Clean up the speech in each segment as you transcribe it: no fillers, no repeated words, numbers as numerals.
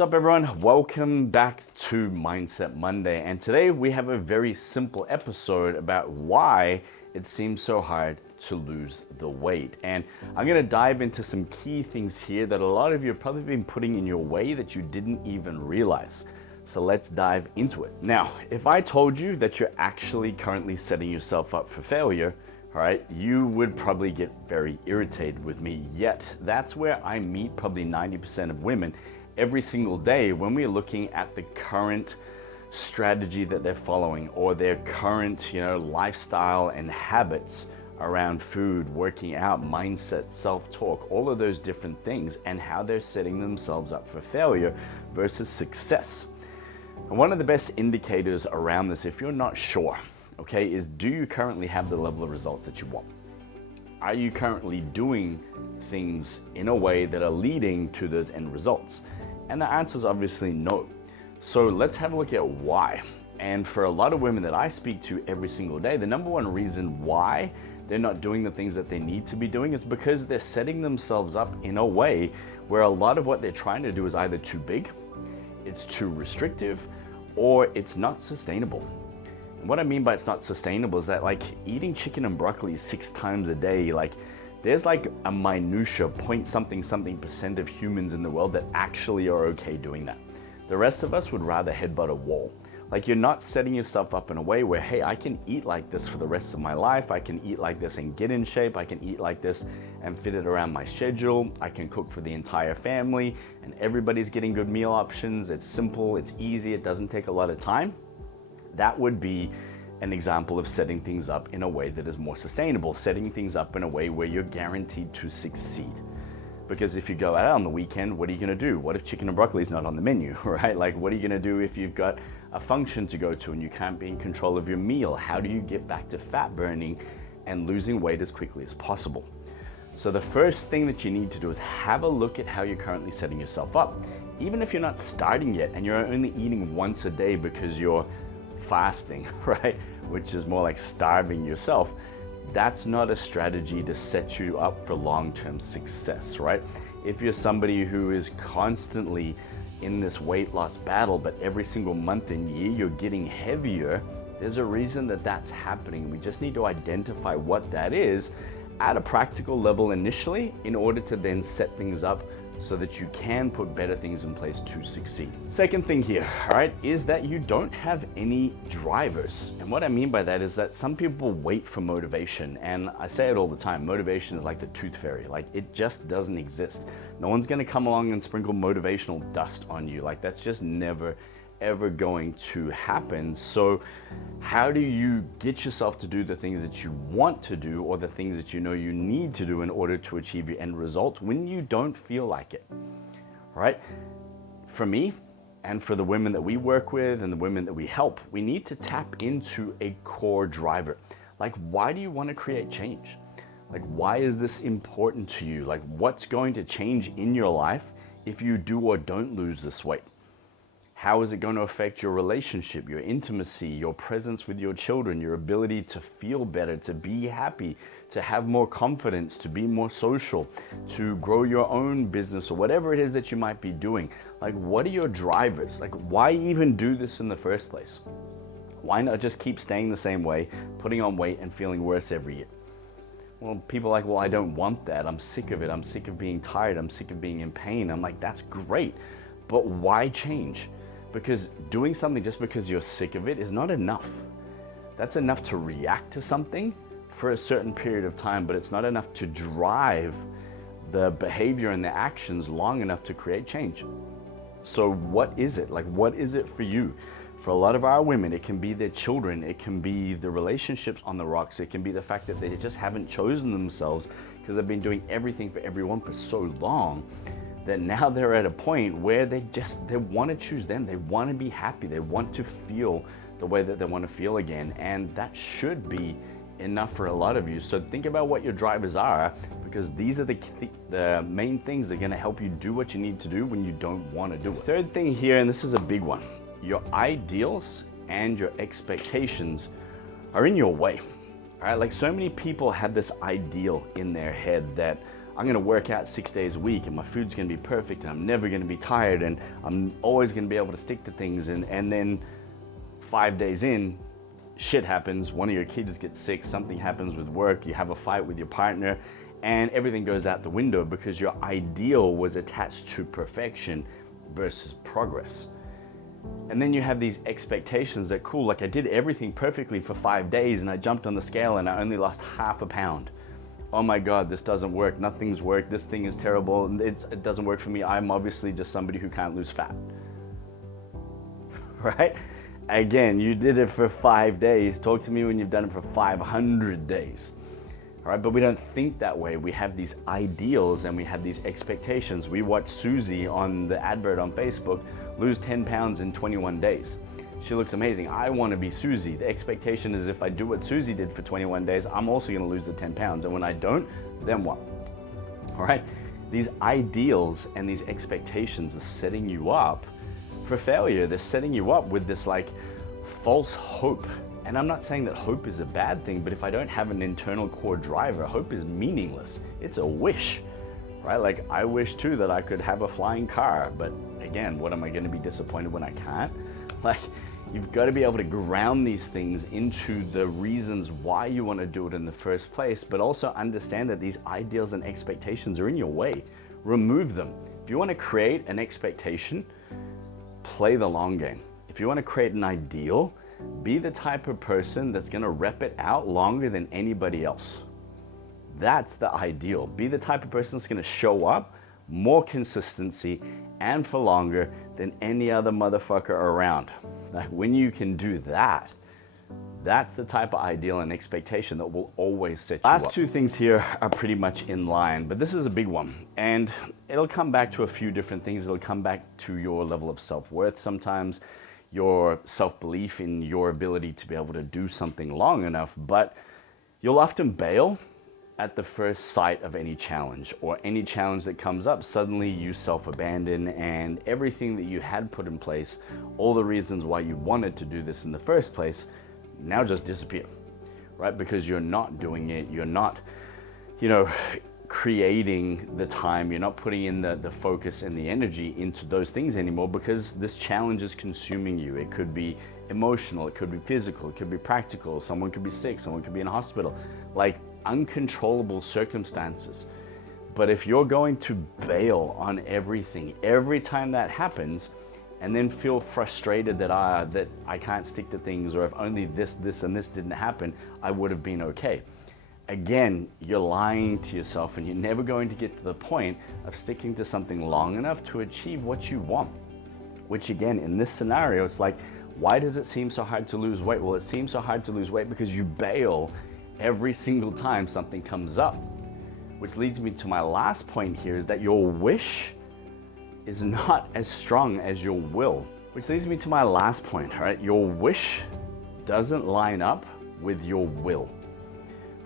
What's up, everyone? Welcome back to Mindset Monday. And today we have a very simple episode about why it seems so hard to lose the weight. And I'm going to dive into some key things here that a lot of you have probably been putting in your way that you didn't even realize. So let's dive into it. Now, if I told you that you're actually currently setting yourself up for failure, all right, you would probably get very irritated with me. Yet, that's where I meet probably 90% of women every single day when we're looking at the current strategy that they're following or their current, lifestyle and habits around food, working out, mindset, self-talk, all of those different things, and how they're setting themselves up for failure versus success. And one of the best indicators around this, if you're not sure, okay, is do you currently have the level of results that you want? Are you currently doing things in a way that are leading to those end results? And the answer is obviously no. So let's have a look at why. And for a lot of women that I speak to every single day, the number one reason why they're not doing the things that they need to be doing is because they're setting themselves up in a way where a lot of what they're trying to do is either too big, it's too restrictive, or it's not sustainable. And what I mean by it's not sustainable is that, like, eating chicken and broccoli 6 times a day, there's like a minutia point something percent of humans in the world that actually are okay doing that. The rest of us would rather headbutt a wall. Like, you're not setting yourself up in a way where, hey, I can eat like this for the rest of my life. I can eat like this and get in shape. I can eat like this and fit it around my schedule. I can cook for the entire family and everybody's getting good meal options. It's simple, it's easy, it doesn't take a lot of time. That would be an example of setting things up in a way that is more sustainable, setting things up in a way where you're guaranteed to succeed. Because if you go out on the weekend, what are you going to do? What if chicken and broccoli is not on the menu, right? Like, what are you going to do if you've got a function to go to and you can't be in control of your meal? How do you get back to fat burning and losing weight as quickly as possible? So the first thing that you need to do is have a look at how you're currently setting yourself up. Even if you're not starting yet and you're only eating once a day because you're fasting, right? Which is more like starving yourself. That's not a strategy to set you up for long-term success, right? If you're somebody who is constantly in this weight loss battle, but every single month and year you're getting heavier, there's a reason that that's happening. We just need to identify what that is at a practical level initially in order to then set things up so that you can put better things in place to succeed. Second thing here, all right, is that you don't have any drivers. And what I mean by that is that some people wait for motivation. And I say it all the time, motivation is like the tooth fairy. Like, it just doesn't exist. No one's gonna come along and sprinkle motivational dust on you. Like, that's just never, ever going to happen. So how do you get yourself to do the things that you want to do or the things that you know you need to do in order to achieve your end result when you don't feel like it? All right? For me, and for the women that we work with and the women that we help, we need to tap into a core driver. Like, why do you want to create change? Like, why is this important to you? Like, what's going to change in your life if you do or don't lose this weight? How is it going to affect your relationship, your intimacy, your presence with your children, your ability to feel better, to be happy, to have more confidence, to be more social, to grow your own business or whatever it is that you might be doing? Like, what are your drivers? Like, why even do this in the first place? Why not just keep staying the same way, putting on weight and feeling worse every year? Well, people are like, well, I don't want that. I'm sick of it. I'm sick of being tired. I'm sick of being in pain. I'm like, that's great, but why change? Because doing something just because you're sick of it is not enough. That's enough to react to something for a certain period of time, but it's not enough to drive the behavior and the actions long enough to create change. So what is it? Like, what is it for you? For a lot of our women, it can be their children, it can be the relationships on the rocks, it can be the fact that they just haven't chosen themselves because they've been doing everything for everyone for so long that now they're at a point where they want to choose them. They want to be happy. They want to feel the way that they want to feel again. And that should be enough for a lot of you. So think about what your drivers are, because these are the main things that are going to help you do what you need to do when you don't want to do it. Third thing here, and this is a big one, your ideals and your expectations are in your way. All right, like, so many people have this ideal in their head that I'm gonna work out 6 days a week and my food's gonna be perfect and I'm never gonna be tired and I'm always gonna be able to stick to things, and then 5 days in, shit happens, one of your kids gets sick, something happens with work, you have a fight with your partner, and everything goes out the window because your ideal was attached to perfection versus progress. And then you have these expectations that, cool, like I did everything perfectly for 5 days and I jumped on the scale and I only lost half a pound. Oh my God, this doesn't work, nothing's worked, this thing is terrible, it doesn't work for me, I'm obviously just somebody who can't lose fat. Right? Again, you did it for 5 days, talk to me when you've done it for 500 days. All right, but we don't think that way. We have these ideals and we have these expectations. We watch Susie on the advert on Facebook lose 10 pounds in 21 days. She looks amazing. I want to be Susie. The expectation is if I do what Susie did for 21 days, I'm also going to lose the 10 pounds. And when I don't, then what? All right, these ideals and these expectations are setting you up for failure. They're setting you up with this like false hope. And I'm not saying that hope is a bad thing, but if I don't have an internal core driver, hope is meaningless. It's a wish, right? Like I wish too that I could have a flying car, but again, what am I going to be disappointed when I can't? Like you've got to be able to ground these things into the reasons why you want to do it in the first place, but also understand that these ideals and expectations are in your way. Remove them. If you want to create an expectation, play the long game. If you want to create an ideal, be the type of person that's going to rep it out longer than anybody else. That's the ideal. Be the type of person that's going to show up more consistency and for longer than any other motherfucker around. Like when you can do that, that's the type of ideal and expectation that will always set you up. Last two things here are pretty much in line, but this is a big one. And it'll come back to a few different things. It'll come back to your level of self-worth sometimes, your self-belief in your ability to be able to do something long enough, but you'll often bail at the first sight of any challenge, or any challenge that comes up. Suddenly you self-abandon and everything that you had put in place, all the reasons why you wanted to do this in the first place, now just disappear, right? Because you're not doing it, you're not, creating the time, you're not putting in the focus and the energy into those things anymore because this challenge is consuming you. It could be emotional, it could be physical, it could be practical, someone could be sick, someone could be in a hospital, like uncontrollable circumstances. But if you're going to bail on everything every time that happens and then feel frustrated that I can't stick to things, or if only this and this didn't happen, I would have been okay. Again, you're lying to yourself and you're never going to get to the point of sticking to something long enough to achieve what you want. Which again, in this scenario, it's like, why does it seem so hard to lose weight? Well, it seems so hard to lose weight because you bail every single time something comes up. Which leads me to my last point here, is that your wish is not as strong as your will. Which leads me to my last point, all right? Your wish doesn't line up with your will.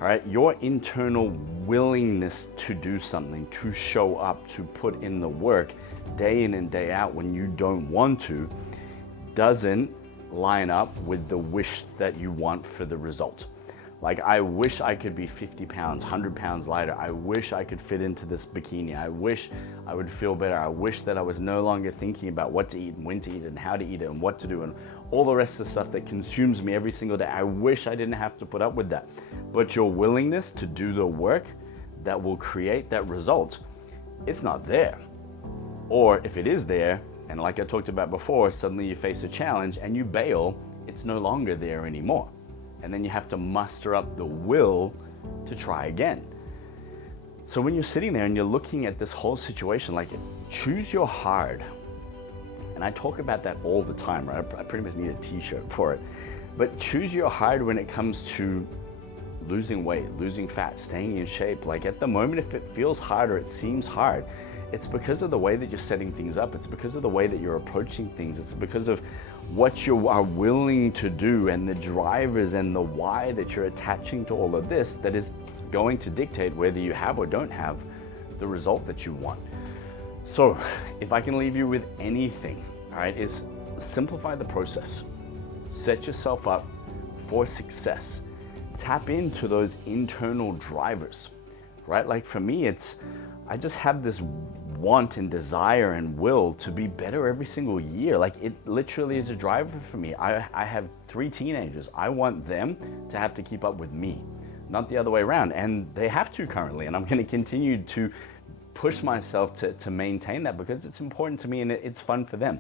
All right, your internal willingness to do something, to show up, to put in the work day in and day out when you don't want to, doesn't line up with the wish that you want for the result. Like, I wish I could be 50 pounds, 100 pounds lighter. I wish I could fit into this bikini. I wish I would feel better. I wish that I was no longer thinking about what to eat and when to eat it and how to eat it and what to do and all the rest of the stuff that consumes me every single day. I wish I didn't have to put up with that. But your willingness to do the work that will create that result, it's not there. Or if it is there, and like I talked about before, suddenly you face a challenge and you bail, it's no longer there anymore. And then you have to muster up the will to try again. So when you're sitting there and you're looking at this whole situation, like, choose your hard. And I talk about that all the time, right? I pretty much need a t-shirt for it. But choose your hard when it comes to losing weight, losing fat, staying in shape. Like, at the moment, if it feels hard or it seems hard, it's because of the way that you're setting things up. It's because of the way that you're approaching things. It's because of what you are willing to do and the drivers and the why that you're attaching to all of this that is going to dictate whether you have or don't have the result that you want. So if I can leave you with anything, all right, is simplify the process. Set yourself up for success. Tap into those internal drivers. right? Like for me, I just have this want and desire and will to be better every single year. Like it literally is a driver for me. I have 3 teenagers. I want them to have to keep up with me, not the other way around. And they have to currently, and I'm going to continue to push myself to maintain that because it's important to me and it's fun for them.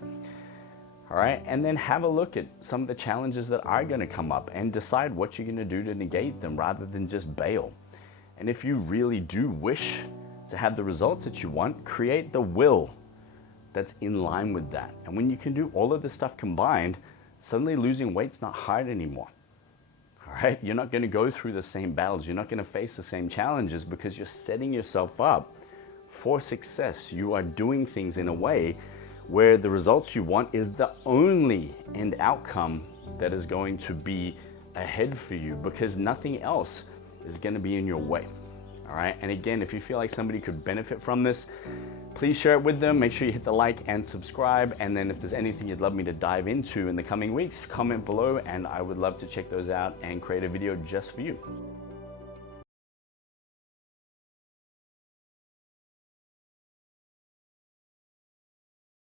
All right, and then have a look at some of the challenges that are going to come up and decide what you're going to do to negate them rather than just bail. And if you really do wish to have the results that you want, create the will that's in line with that. And when you can do all of this stuff combined, suddenly losing weight's not hard anymore. All right, you're not going to go through the same battles. You're not going to face the same challenges because you're setting yourself up for success. You are doing things in a way where the results you want is the only end outcome that is going to be ahead for you because nothing else is going to be in your way. All right, and again, if you feel like somebody could benefit from this, please share it with them. Make sure you hit the like and subscribe, and then if there's anything you'd love me to dive into in the coming weeks, comment below and I would love to check those out and create a video just for you.